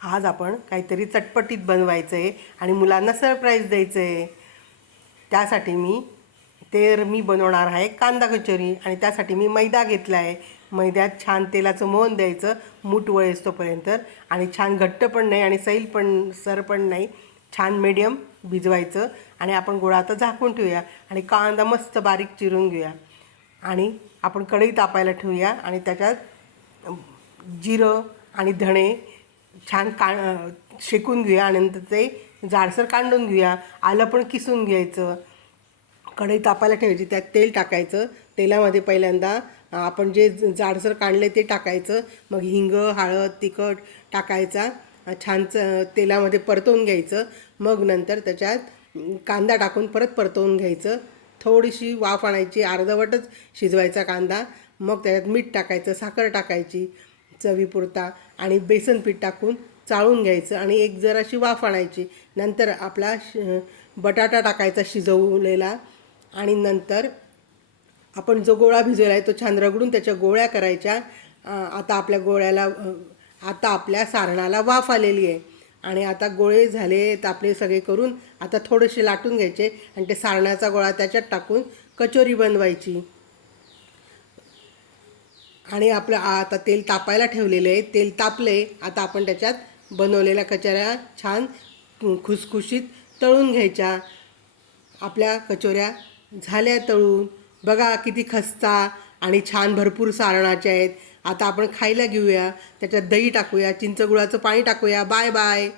आज आपण काहीतरी चटपटीत बनवायचं आहे आणि मुलांना सरप्राईज द्यायचं आहे. त्यासाठी मी बनवणार आहे कांदा कचोरी आणि त्यासाठी मी मैदा घेतला आहे. मैद्यात छान तेलाचं मोहन द्यायचं मूठ वळेस्तोपर्यंत आणि छान घट्ट पण नाही आणि सर पण नाही, छान मीडियम भिजवायचं आणि आपण गोळा आता झाकून ठेवूया आणि कांदा मस्त बारीक चिरून घेऊया आणि आपण कढई तापायला ठेवूया आणि त्याच्यात जिरं आणि धणे छान शेकून घेऊया आणि नंतर ते जाडसर काढून घेऊया. आलं पण किसून घ्यायचं. कढई तापायला ठेवायची, त्यात तेल टाकायचं. तेलामध्ये पहिल्यांदा आपण जे जाडसर काढले ते टाकायचं. मग हिंग, हळद, तिखट टाकायचा, छान तेलामध्ये परतवून घ्यायचं. मग नंतर त्याच्यात कांदा टाकून परत परतवून घ्यायचं. थोडीशी वाफ आणायची, अर्धवटच शिजवायचा कांदा. मग त्याच्यात मीठ टाकायचं, साखर टाकायची चवीपुरता आणि बेसन पीठ टाकून चाळून घ्यायचं आणि एक जराशी वाफ आणायची. नंतर आपला बटाटा टाकायचा शिजवलेला आणि नंतर आपण जो गोळा भिजवला आहे तो छान रगडून त्याच्या गोळ्या करायच्या. आता आपल्या सारणाला वाफ आलेली आहे आणि आता गोळे झाले तर आपले सगळे करून आता थोडेसे लाटून घ्यायचे आणि ते सारणाचा गोळा त्याच्यात टाकून कचोरी बनवायची. आणि आपलं आता तेल तापायला ठेवलेलं आहे, तेल तापले. आता आपण त्याच्यात बनवलेल्या कचोऱ्या छान खुसखुशीत तळून घ्यायच्या. आपल्या कचोऱ्या झाल्या तळून, बघा किती खस्ता आणि छान भरपूर सारणाच्या आहेत. आता आपण खायला घेऊया, त्याच्यात दही टाकूया, चिंचगुळाचं पाणी टाकूया. Bye bye.